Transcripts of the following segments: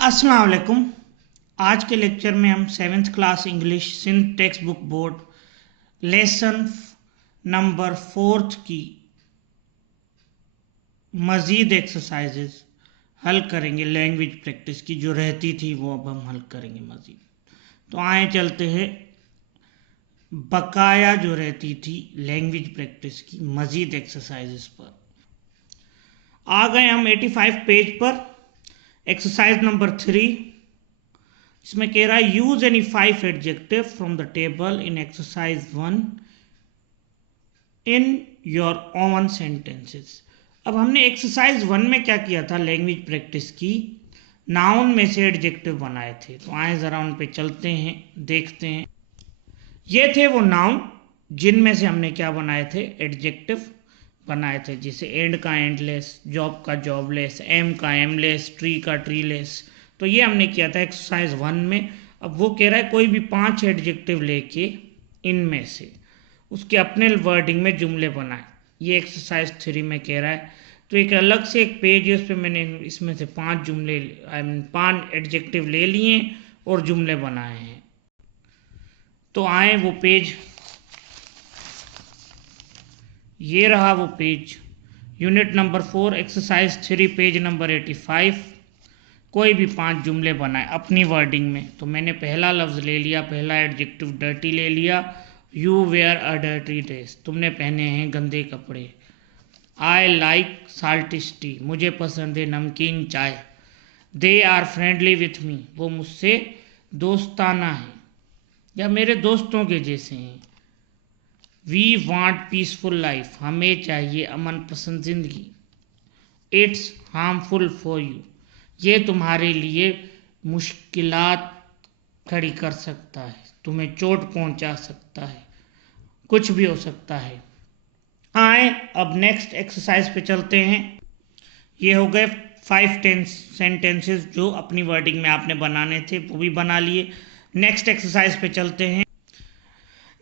अस्सलाम वालेकुम। आज के लेक्चर में हम 7th class English Sindh text book board lesson number 4 की मज़ीद एक्सरसाइजेज हल करेंगे। लैंग्वेज प्रैक्टिस की जो रहती थी वो अब हम हल करेंगे मज़ीद। तो आए चलते हैं बकाया जो रहती थी लैंग्वेज प्रैक्टिस की मज़ीद एक्सरसाइजेज पर। आ गए हम 85 पेज पर। एक्सरसाइज नंबर 3 इसमें कह रहा है use any 5 adjective from the table in exercise 1 in your own sentences. अब हमने एक्सरसाइज 1 में क्या किया था, लैंग्वेज प्रैक्टिस की नाउन में से एडजेक्टिव बनाए थे। तो आए ज़रा उन पे चलते हैं, देखते हैं। ये थे वो नाउन जिनमें से हमने क्या बनाए थे, एडजेक्टिव बनाए थे। जैसे एंड का एंडलेस, जॉब का जॉबलेस, एम का एमलेस, ट्री का ट्रीलेस। तो ये हमने किया था एक्सरसाइज 1 में। अब वो कह रहा है कोई भी 5 एडजेक्टिव लेके इनमें से उसके अपने वर्डिंग में जुमले बनाए। ये एक्सरसाइज 3 में कह रहा है। तो एक अलग से एक पेज है, उस पर मैंने इसमें से 5 जुमले 5 एडजेक्टिव ले लिए और जुमले बनाए हैं। तो आए वो पेज, ये रहा वो page, unit number 4 exercise 3 page number 85। कोई भी 5 जुमले बनाए अपनी वर्डिंग में। तो मैंने पहला लफ्ज़ ले लिया, पहला एडजेक्टिव डर्टी ले लिया। You wear a dirty dress, तुमने पहने हैं गंदे कपड़े। आई लाइक साल्टिश टी, मुझे पसंद है नमकीन चाय। They are friendly with me, वो मुझसे दोस्ताना है या मेरे दोस्तों के जैसे हैं। वी वांट पीसफुल लाइफ, हमें चाहिए अमन पसंद जिंदगी। इट्स हार्मफुल फॉर यू, ये तुम्हारे लिए मुश्किलात खड़ी कर सकता है, तुम्हें चोट पहुंचा सकता है, कुछ भी हो सकता है। आए अब नेक्स्ट एक्सरसाइज पे चलते हैं। ये हो गए 5 सेंटेंसेस जो अपनी वर्डिंग में आपने बनाने थे, वो भी बना लिए। नेक्स्ट एक्सरसाइज पे चलते हैं।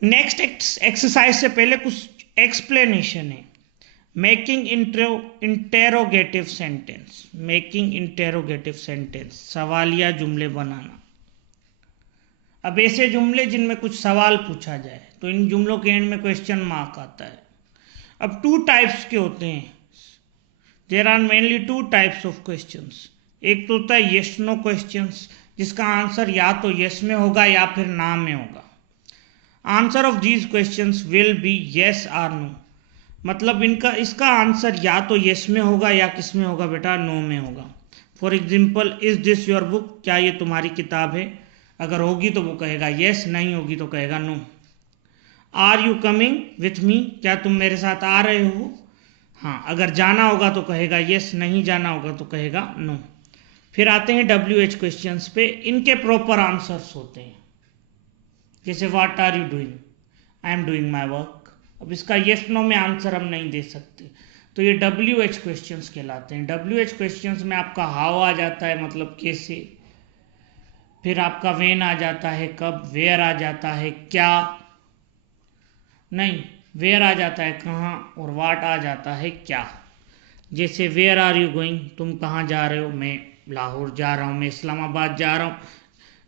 नेक्स्ट एक्सरसाइज से पहले कुछ एक्सप्लेनेशन है। Making interrogative sentence, making interrogative sentence, सवालिया जुमले बनाना। अब ऐसे जुमले जिनमें कुछ सवाल पूछा जाए तो इन जुमलों के एंड में क्वेश्चन मार्क आता है। अब 2 टाइप्स के होते हैं। There are mainly 2 types of questions. एक तो होता है यस नो क्वेश्चंस, जिसका आंसर या तो यस में होगा या फिर ना में होगा। Answer of these questions will be yes or no, मतलब इसका आंसर या तो यस में होगा या किस में होगा बेटा, नो में होगा। For example, is this your book, क्या ये तुम्हारी किताब है? अगर होगी तो वो कहेगा यस, नहीं होगी तो कहेगा no. Are you coming with me, क्या तुम मेरे साथ आ रहे हो? हाँ, अगर जाना होगा तो कहेगा यस, नहीं जाना होगा तो कहेगा नो। फिर आते हैं WH क्वेश्चंस पे। इनके प्रॉपर आंसर्स होते हैं। जैसे what are you doing, I am doing my work. अब इसका यस नो में आंसर हम नहीं दे सकते, तो ये WH क्वेश्चंस कहलाते हैं। WH क्वेश्चंस में आपका हाउ आ जाता है, मतलब कैसे। फिर आपका वेन आ जाता है, कब। वेयर आ जाता है, क्या। नहीं, वेयर आ जाता है कहाँ, और वाट आ जाता है क्या। जैसे वेयर आर यू गोइंग, तुम कहाँ जा रहे हो? मैं लाहौर जा रहा हूँ, मैं इस्लामाबाद जा रहा हूँ।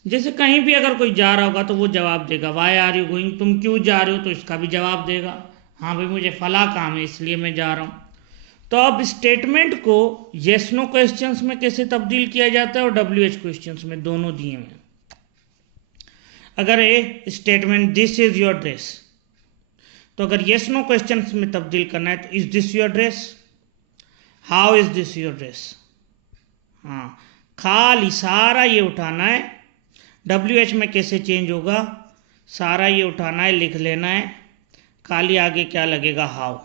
जैसे कहीं भी अगर कोई जा रहा होगा तो वो जवाब देगा वाई आर यू गोइंग, तुम क्यों जा रहे हो, तो इसका भी जवाब देगा हाँ भाई मुझे फला काम है इसलिए मैं जा रहा हूँ। तो अब स्टेटमेंट को येस नो क्वेश्चंस में कैसे तब्दील किया जाता है और WH क्वेश्चंस में, दोनों दिए हुए। अगर ए statement this is your dress, तो अगर येस नो क्वेश्चंस में तब्दील करना है तो is this your dress, how is this your dress. हाँ, खाली सारा ये उठाना है। WH में कैसे चेंज होगा, सारा ये उठाना है, लिख लेना है, खाली आगे क्या लगेगा, हाउ।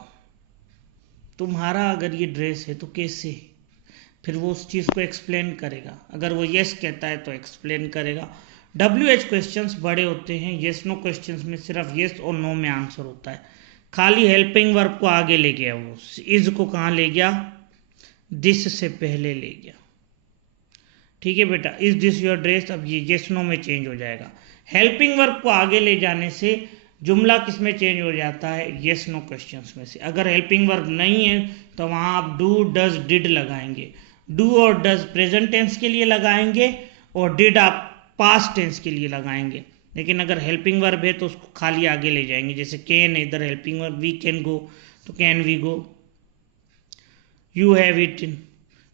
तुम्हारा अगर ये ड्रेस है तो कैसे, फिर वो उस चीज़ को एक्सप्लेन करेगा। अगर वो यस कहता है तो एक्सप्लेन करेगा। WH क्वेश्चंस बड़े होते हैं, यस नो क्वेश्चंस में सिर्फ यस और नो में आंसर होता है। खाली हेल्पिंग वर्ब को आगे ले गया, वो इज को कहाँ ले गया, दिस से पहले ले गया। ठीक है बेटा, इज दिस योर ड्रेस, अब ये यस नो में चेंज हो जाएगा। हेल्पिंग वर्ब को आगे ले जाने से जुमला किस में चेंज हो जाता है, यस नो क्वेश्चंस में से। अगर हेल्पिंग वर्ब नहीं है तो वहाँ आप डू डज डिड लगाएंगे, डू और डज प्रेजेंट टेंस के लिए लगाएंगे और डिड आप पास्ट टेंस के लिए लगाएंगे। लेकिन अगर हेल्पिंग वर्ब है तो उसको खाली आगे ले जाएंगे, जैसे कैन है, इधर helping verb we can go तो can we go. You have eaten,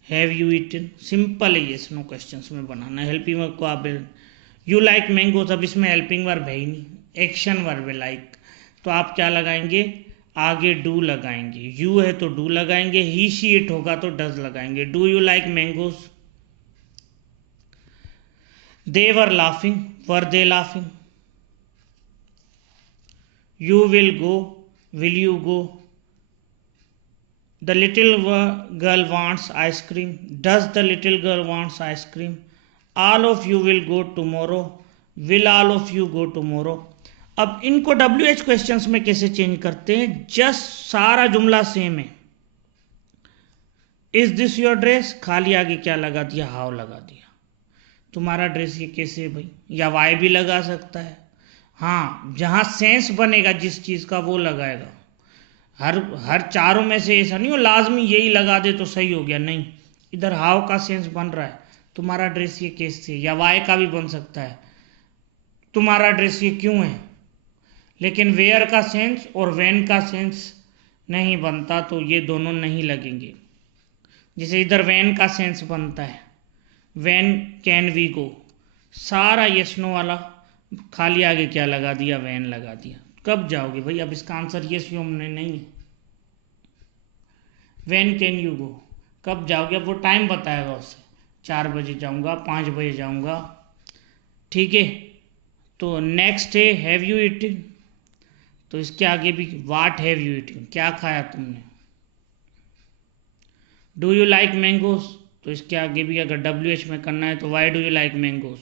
have you eaten, simple है यस नो क्वेश्चंस में बनाना। हेल्पिंग वर्ब को आप यू लाइक मैंगोज, अब इसमें हेल्पिंग वर्ब है ही नहीं, एक्शन वर्ब है लाइक, तो आप क्या लगाएंगे आगे डू लगाएंगे। यू है तो डू लगाएंगे, ही शी इट होगा तो डज लगाएंगे। Do you like mangoes, they were laughing, were they laughing. You will go, will you go. The little girl wants ice cream. Does the little girl wants ice cream? All of you will go tomorrow. Will all of you go tomorrow? अब इनको WH questions में कैसे change करते हैं, just सारा जुमला same है। Is this your dress, खाली आगे क्या लगा दिया, हाउ लगा दिया। तुम्हारा ड्रेस ये कैसे है भाई, या वाई भी लगा सकता है। हाँ, जहाँ सेंस बनेगा जिस चीज़ का वो लगाएगा। हर चारों में से ऐसा नहीं हो लाजमी यही लगा दे तो सही हो गया, नहीं। इधर हाउ का सेंस बन रहा है, तुम्हारा ड्रेस ये कैसे, या वाई का भी बन सकता है, तुम्हारा ड्रेस ये क्यों है। लेकिन वेयर का सेंस और व्हेन का सेंस नहीं बनता, तो ये दोनों नहीं लगेंगे। जैसे इधर व्हेन का सेंस बनता है, व्हेन कैन वी गो, सारा यस नो वाला, खाली आगे क्या लगा दिया, व्हेन लगा दिया। कब जाओगे भाई, अब इसका आंसर यस यो में नहीं है। व्हेन कैन यू गो, कब जाओगे, अब वो टाइम बताएगा उससे, 4 बजे जाऊंगा, 5 बजे जाऊंगा, ठीक है। तो नेक्स्ट है हैव यू ईटिंग, तो इसके आगे भी व्हाट हैव यू ईटिंग, क्या खाया तुमने। डू यू लाइक मैंगोज, तो इसके आगे भी अगर WH में करना है तो why do you like mangoes.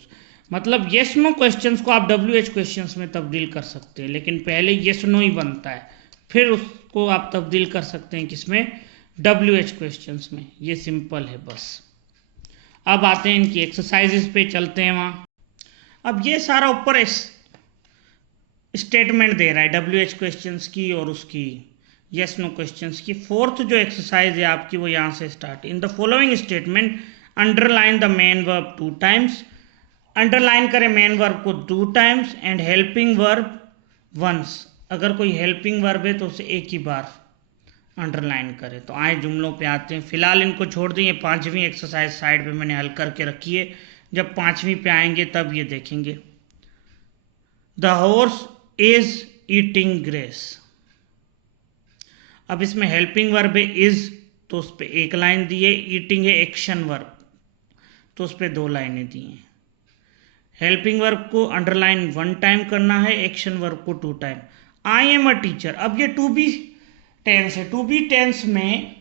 मतलब येस नो क्वेश्चंस को आप WH क्वेश्चंस में तब्दील कर सकते हैं, लेकिन पहले येस नो ही बनता है, फिर उसको आप तब्दील कर सकते हैं किसमें, WH क्वेश्चंस में। ये सिंपल है बस। अब आते हैं इनकी एक्सरसाइजेस पे, चलते हैं वहाँ। अब ये सारा ऊपर स्टेटमेंट दे रहा है WH क्वेश्चंस की और उसकी यस नो क्वेश्चंस की। फोर्थ जो एक्सरसाइज है आपकी वो यहाँ से start. In the following statement underline the main verb 2 times, underline करें मेन वर्ब को 2 times and helping verb once. अगर कोई हेल्पिंग वर्ब है तो उसे एक ही बार अंडरलाइन करें। तो आए जुमलों पे आते हैं, फिलहाल इनको छोड़ दें, ये 5वीं एक्सरसाइज साइड पे मैंने हल करके रखी है, जब 5वीं पे आएंगे तब ये देखेंगे। The horse is eating grace, अब इसमें हेल्पिंग वर्ब है इज, तो उस पर एक लाइन दी है, ईटिंग है एक्शन वर्ब, तो उस पर 2 लाइनें दी हैं। हेल्पिंग वर्ब को अंडरलाइन 1 टाइम करना है, एक्शन वर्ब को 2 time. I am a teacher, अब ये टू बी टेंस है, टू बी टेंस में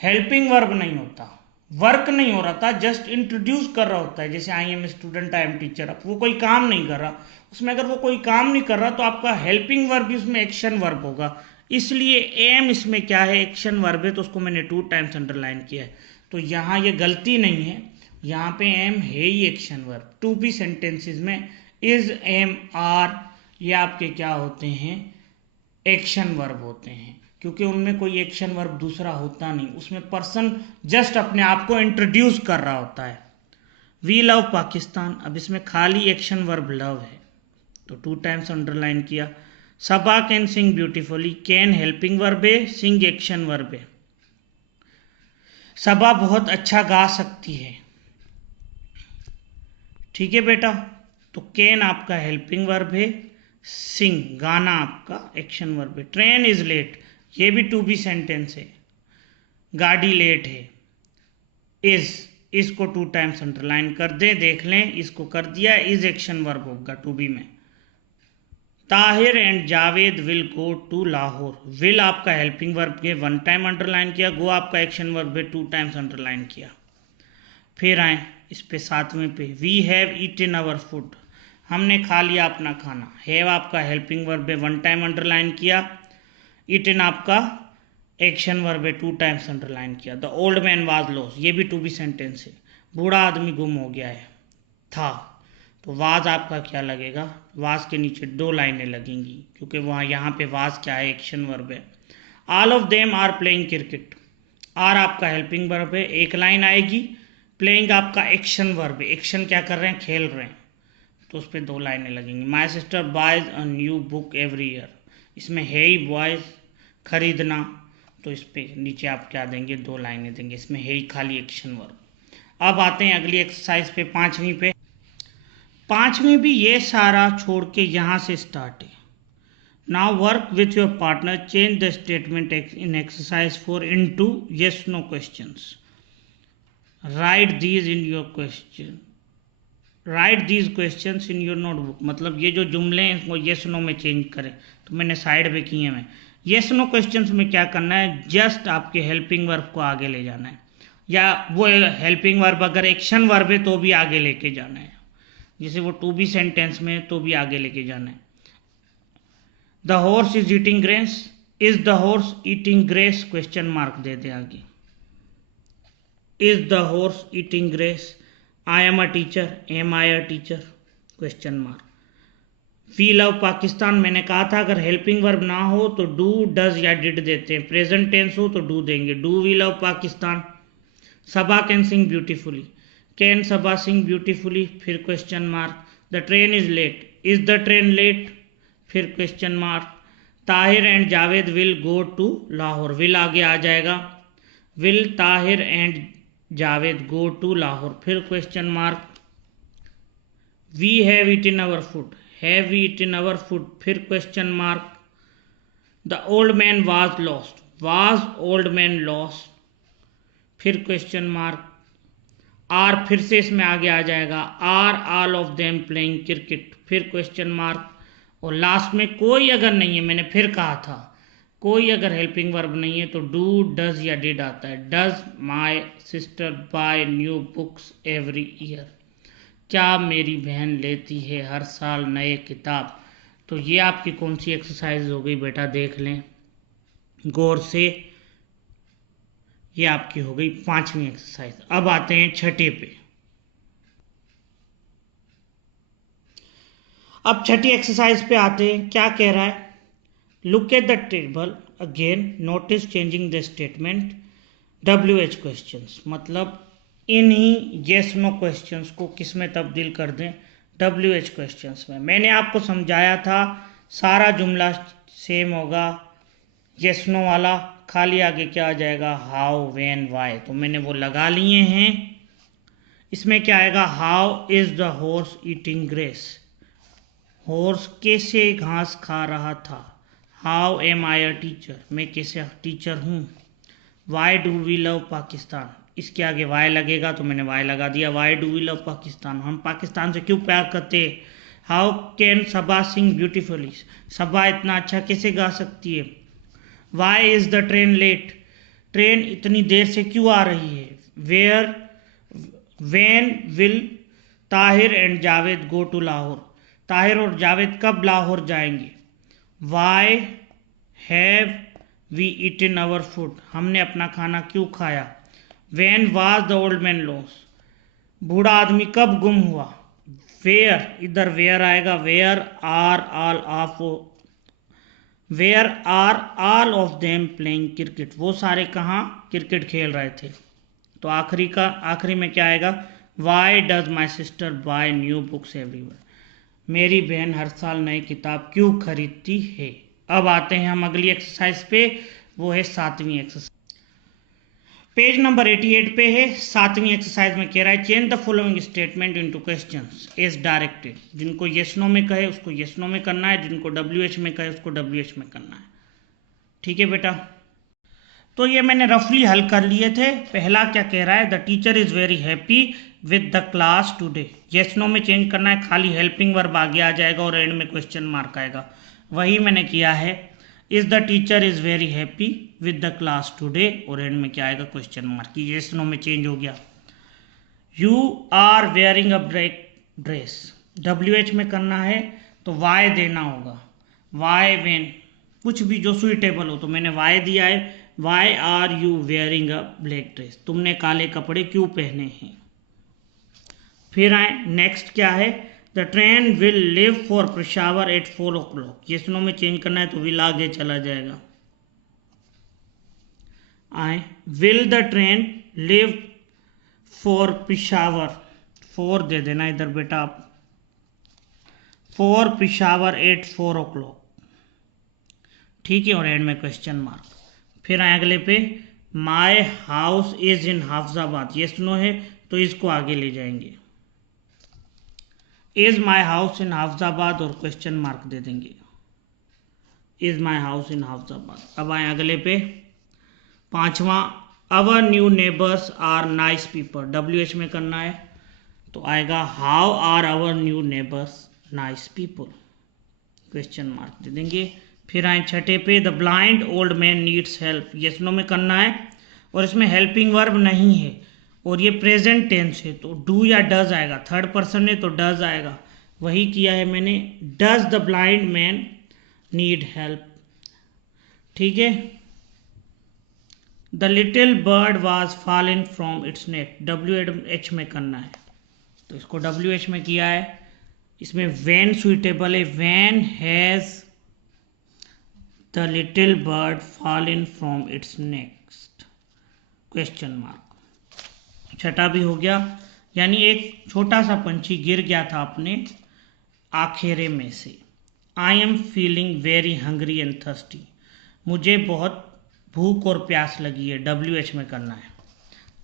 हेल्पिंग वर्ब नहीं होता, वर्क नहीं हो रहा था, जस्ट इंट्रोड्यूस कर रहा होता है। जैसे I am student, I am teacher, अब वो कोई काम नहीं कर रहा, उसमें अगर वो कोई काम नहीं कर रहा तो आपका हेल्पिंग वर्ब भी उसमें एक्शन वर्ब होगा, इसलिए एम इसमें क्या है, एक्शन वर्ब है, तो उसको मैंने 2 टाइम्स अंडरलाइन किया है। तो यहाँ ये गलती नहीं है, यहाँ पे एम है ही action verb. To be sentences में इज, एम, आर ये आपके क्या होते हैं, एक्शन वर्ब होते हैं, क्योंकि उनमें कोई एक्शन वर्ब दूसरा होता नहीं, उसमें पर्सन जस्ट अपने आप को इंट्रोड्यूस कर रहा होता है। वी लव पाकिस्तान, अब इसमें खाली एक्शन वर्ब लव है, तो 2 टाइम्स अंडरलाइन किया। Saba can sing beautifully, can helping verb है, सिंग एक्शन वर्ब है। सबा बहुत अच्छा गा सकती है, ठीक है बेटा, तो कैन आपका हेल्पिंग वर्ब है, सिंग गाना आपका एक्शन वर्ब है। ट्रेन इज लेट, ये भी टू बी सेंटेंस है, गाड़ी लेट है। इज, इसको 2 टाइम्स अंडरलाइन कर दें, देख लें, इसको कर दिया, इज एक्शन वर्ब होगा टू बी में। Tahir and Javed will go to Lahore, will आपका हेल्पिंग वर्ब के 1 टाइम अंडरलाइन किया, गो आपका एक्शन वर्ब है 2 टाइम्स अंडरलाइन किया। फिर आए इस पे 7वें पे, we have eaten our food, हमने खा लिया अपना खाना। हैव आपका हेल्पिंग वर्ब है 1 टाइम अंडरलाइन किया, ईटन आपका एक्शन वर्ब है 2 टाइम्स अंडरलाइन किया। The old man was lost, ये भी टू बी सेंटेंस है, बूढ़ा आदमी गुम हो गया है, था, तो वाज आपका क्या लगेगा, वाज के नीचे 2 लाइनें लगेंगी, क्योंकि वहाँ यहाँ पे वाज क्या है, एक्शन वर्ब है। All of them are playing cricket, are आपका हेल्पिंग वर्ब है, एक लाइन आएगी। प्लेइंग आपका एक्शन वर्ब है, एक्शन क्या कर रहे हैं, खेल रहे हैं, तो उस पर 2 लाइनें लगेंगी। My sister buys a new book every year, इसमें है ही बॉयज खरीदना, तो इस पर नीचे आप क्या देंगे, 2 लाइनें देंगे, इसमें है ही खाली एक्शन वर्ब। अब आते हैं अगली एक्सरसाइज पे, 5वीं पे। 5वीं भी ये सारा छोड़ के यहाँ से स्टार्ट है। Now work with your partner, change the statement in exercise 4 into yes no questions. Write these in your question, write these questions in your notebook. मतलब ये जो जुमले हैं वो येस नो में चेंज करें, तो मैंने साइड पे किए हैं। येस नो क्वेश्चंस में क्या करना है, जस्ट आपके हेल्पिंग वर्ब को आगे ले जाना है, या वो हेल्पिंग वर्ब अगर एक्शन वर्ब है तो भी आगे लेके जाना है, जैसे वो टू बी सेंटेंस में है तो भी आगे लेके जाना है। The horse is eating grass, is the horse eating grass, question mark दे दे आगे। Is the horse eating grass, I am a teacher, am I a teacher, question mark. We love Pakistan, मैंने कहा था अगर हेल्पिंग वर्ब ना हो तो डू, डज या डिड देते हैं, प्रेजेंट टेंस हो तो डू देंगे, do we love Pakistan. Saba can sing beautifully, can Saba sing beautifully, फिर question mark. The train is late, is the train late, फिर question mark. Tahir and Javed will go to Lahore, will आगे आ जाएगा, will Tahir and Javed go to Lahore, फिर question mark. We have eaten our food, have eaten our food, फिर question mark. The old man was lost, was old man lost, फिर question mark. Are फिर से इसमें आगे आ जाएगा, are all of them playing cricket, फिर question mark. और लास्ट में कोई अगर नहीं है, मैंने फिर कहा था कोई अगर हेल्पिंग वर्ब नहीं है तो डू, डज या डिड आता है। Does my sister buy new books every year, क्या मेरी बहन लेती है हर साल नए किताब। तो ये आपकी कौन सी एक्सरसाइज हो गई बेटा, देख लें गौर से, ये आपकी हो गई 5वीं एक्सरसाइज। अब आते हैं 6ठे पे। अब 6ठी एक्सरसाइज पे आते हैं, क्या कह रहा है, look at the table again, notice changing the statement, WH questions, मतलब इन्हीं येस नो क्वेश्चंस को किस में तब्दील कर दें, WH क्वेश्चंस में। मैंने आपको समझाया था सारा जुमला सेम होगा, येस नो वाला, खाली आगे क्या आ जाएगा, हाउ, व्हेन, व्हाई, तो मैंने वो लगा लिए हैं। इसमें क्या आएगा, how is the horse eating grass, horse कैसे घास खा रहा था। How am I a teacher, मैं कैसे टीचर हूँ। Why do we love Pakistan, इसके आगे वाई लगेगा तो मैंने वाई लगा दिया, why do we love Pakistan, हम पाकिस्तान से क्यों प्यार करते हैं। How can Saba sing beautifully, Saba इतना अच्छा कैसे गा सकती है। Why is the train late, train इतनी देर से क्यों आ रही है। Where, when will Tahir and Javed go to Lahore, Tahir और जावेद कब लाहौर जाएंगे। Why have we eaten our food, हमने अपना खाना क्यों खाया। When was the old man lost, बूढ़ा आदमी कब गुम हुआ। वेयर, इधर वेयर आएगा, where are all of, where are all of them playing cricket, वो सारे कहाँ क्रिकेट खेल रहे थे। तो आखिरी में क्या आएगा, why does my sister buy new books everywhere, मेरी बहन हर साल नई किताब क्यों खरीदती है। अब आते हैं हम अगली एक्सरसाइज पे, वो है 7वीं एक्सरसाइज, पेज नंबर 88 पे है। 7वीं एक्सरसाइज में कह रहा है, change the following statement into questions as directed, जिनको येस नो में कहे उसको येस नो में करना है, जिनको WH में कहे उसको WH में करना है। ठीक है बेटा, तो ये मैंने रफली हल कर लिए थे। पहला क्या कह रहा है, the teacher is very happy with the class today, yes no में चेंज करना है, खाली हेल्पिंग वर्ब आगे आ जाएगा और एंड में क्वेश्चन मार्क आएगा, वही मैंने किया है। Is the teacher is very happy with the class today, और एंड में क्या आएगा, क्वेश्चन मार्क, येस नो में चेंज हो गया। You are wearing a black dress, WH में करना है तो वाई देना होगा, वाई वेन, कुछ भी जो सुइटेबल हो, तो मैंने वाई दिया है, why are you wearing a black dress, तुमने काले कपड़े क्यों पहने हैं। फिर आए नेक्स्ट क्या है, the train will leave for Peshawar at 4 o'clock, ये सुनो में चेंज करना है तो विल आगे चला जाएगा। आए। Will the train live for Peshawar, 4 दे देना इधर बेटा आप, फॉर पिशावर एट 4 o'clock, ठीक है, और एंड में क्वेश्चन मार्क। फिर आए अगले पे, my house is in Hafizabad, ये सुनो है तो इसको आगे ले जाएंगे, is my house in Hafizabad और क्वेश्चन मार्क दे देंगे, is my house in Hafizabad. अब आए अगले पे 5वां, our new neighbours are nice people, WH में करना है तो आएगा how are our new neighbours nice people, question mark दे देंगे। फिर आए छठे पे, the blind old man needs help, yes no में करना है और इसमें हेल्पिंग वर्ब नहीं है और ये प्रेजेंट टेंस है तो डू या डज आएगा, थर्ड पर्सन है तो डज आएगा, वही किया है मैंने, does the blind man need help, ठीक है। The little bird was falling from its neck, WH में करना है तो इसको WH में किया है। इसमें वैन सुइटेबल है, when has the little bird fallen from its nest, question mark. छठा भी हो गया, यानी एक छोटा सा पंछी गिर गया था अपने आखेरे में से। आई am feeling very hungry and thirsty, मुझे बहुत भूख और प्यास लगी है, WH में करना है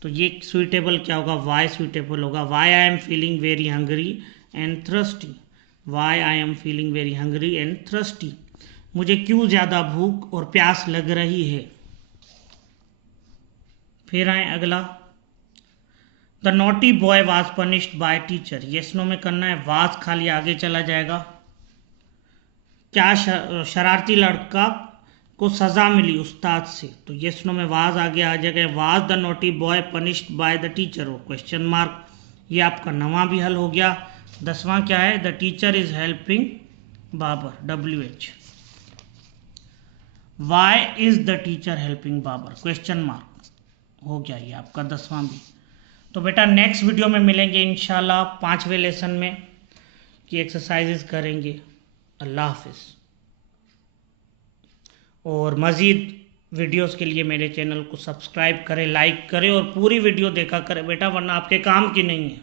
तो ये सुइटेबल क्या होगा, वाई सुइटेबल होगा, why I am feeling very hungry and thirsty, why I am feeling very hungry and thirsty, मुझे क्यों ज़्यादा भूख और प्यास लग रही है। फिर आए अगला, the naughty boy was punished by teacher, yes no में करना है, वाज खाली आगे चला जाएगा, क्या शरारती लड़का को सज़ा मिली उस्ताद से तो यस नो में वाज आगे आ जाएगा, was the naughty boy punished by the teacher हो, क्वेश्चन मार्क। ये आपका 9वां भी हल हो गया। 10वां क्या है, the teacher is helping Babar, WH, why is the teacher helping Babar, question mark हो गया ये आपका 10वां भी। तो बेटा नेक्स्ट वीडियो में मिलेंगे इंशाल्लाह 5वें लेसन में कि एक्सरसाइजेस करेंगे। अल्लाह हाफिज़। और मज़ीद वीडियोस के लिए मेरे चैनल को सब्सक्राइब करें, लाइक करें और पूरी वीडियो देखा करें बेटा, वरना आपके काम की नहीं है।